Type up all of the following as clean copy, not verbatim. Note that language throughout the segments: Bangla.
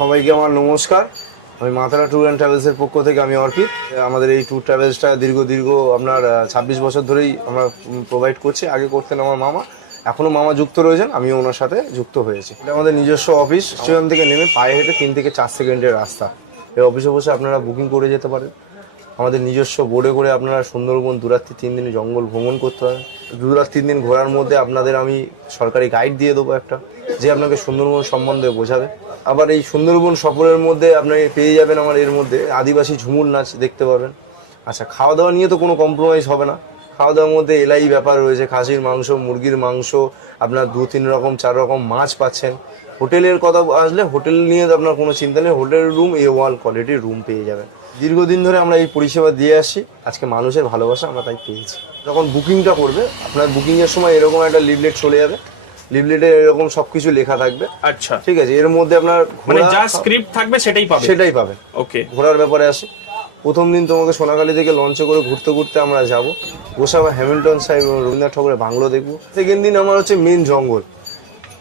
সবাইকে আমার নমস্কার। আমি মাতারা ট্যুর অ্যান্ড ট্রাভেলসের পক্ষ থেকে আমি অর্পিত। আমাদের এই ট্যুর ট্রাভেলসটা দীর্ঘ আপনার 26 বছর ধরেই আমরা প্রোভাইড করছি। আগে করতেন আমার মামা, এখনও মামা যুক্ত রয়েছেন, আমিও ওনার সাথে যুক্ত হয়েছি। এটা আমাদের নিজস্ব অফিস। স্টেশন থেকে নেমে পায়ে হেঁটে 3 থেকে 4 সেকেন্ডের রাস্তা। এই অফিসে বসে আপনারা বুকিং করে যেতে পারেন। আমাদের নিজস্ব বোর্ডে করে আপনারা সুন্দরবন দুরাত্রি 3 দিন জঙ্গল ভ্রমণ করতে পারেন। দুরাত্রি 3 দিন ঘোরার মধ্যে আপনাদের আমি সরকারি গাইড দিয়ে দেবো একটা, যে আপনাকে সুন্দরবন সম্বন্ধে বোঝাবে। আবার এই সুন্দরবন সফরের মধ্যে আপনি পেয়ে যাবেন আমার এর মধ্যে আদিবাসী ঝুমুর নাচ দেখতে পাবেন। আচ্ছা, খাওয়া দাওয়া নিয়ে তো কোনো কম্প্রোমাইজ হবে না। খাওয়া দাওয়ার মধ্যে এলাই ব্যাপার রয়েছে, খাসির মাংস, মুরগির মাংস, আপনার 2-3 রকম 4 রকম মাছ পাচ্ছেন। হোটেলের কথা আসলে হোটেল নিয়ে তো আপনার কোনো চিন্তা নেই, হোটেল রুম A1 কোয়ালিটির রুম পেয়ে যাবেন। দীর্ঘদিন ধরে আমরা এই পরিষেবা দিয়ে আসছি, আজকে মানুষের ভালোবাসা আমরা তাই পেয়েছি। যখন বুকিংটা করবে, আপনার বুকিংয়ের সময় এরকম একটা লিফলেট চলে যাবে। লিফলেটে এরকম সবকিছু লেখা থাকবে। আচ্ছা, ঠিক আছে, এর মধ্যে আপনার মানে যা স্ক্রিপ্ট থাকবে সেটাই পাবে। ওকে, ঘোরার ব্যাপারে আসি। প্রথম দিন তোমাকে সোনাখালী থেকে লঞ্চে করে ঘুরতে ঘুরতে আমরা যাব গোসাবা, হ্যামিল্টন সাহেব এবং রবীন্দ্রনাথ ঠাকুরের বাংলো দেখবো। সেকেন্ড দিন আমার হচ্ছে মেন জঙ্গল।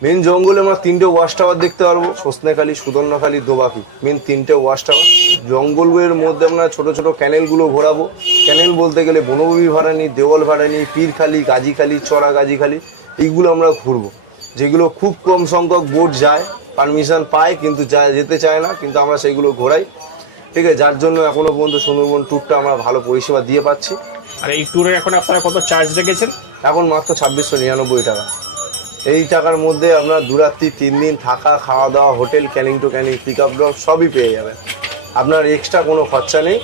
মেন জঙ্গলে আমরা 3টে ওয়াচ টাওয়ার দেখতে পারবো, সজনেখালি, সুদর্ণখালি, দোবাকি, মেন 3টে ওয়াচ টাওয়ার। জঙ্গলের মধ্যে আমরা ছোট ছোট ক্যানেলগুলো ঘোরাবো। ক্যানেল বলতে গেলে বনভূমি ভাড়ানি, দেওয়াল ভাড়ানি, পীরখালি, গাজীখালি, চড়া গাজীখালি, এইগুলো আমরা ঘুরবো। যেগুলো খুব কম সংখ্যক বোট যায়, পারমিশন পায় কিন্তু যেতে চায় না, কিন্তু আমরা সেইগুলো ঘোরাই। ঠিক আছে, যার জন্য এখনো পর্যন্ত সুন্দরবন ট্যুরটা আমরা ভালো পরিষেবা দিয়ে পাচ্ছি। আর এই ট্যুরে এখন আপনারা কত চার্জ রেখেছেন? এখন মাত্র 2699 টাকা। এই টাকার মধ্যে আপনার দুরাত্রি 3 দিন থাকা, খাওয়া দাওয়া, hotel, Canning to Canning, pick up drop সবই পেয়ে যাবেন। আপনার এক্সট্রা কোনো খরচা নেই।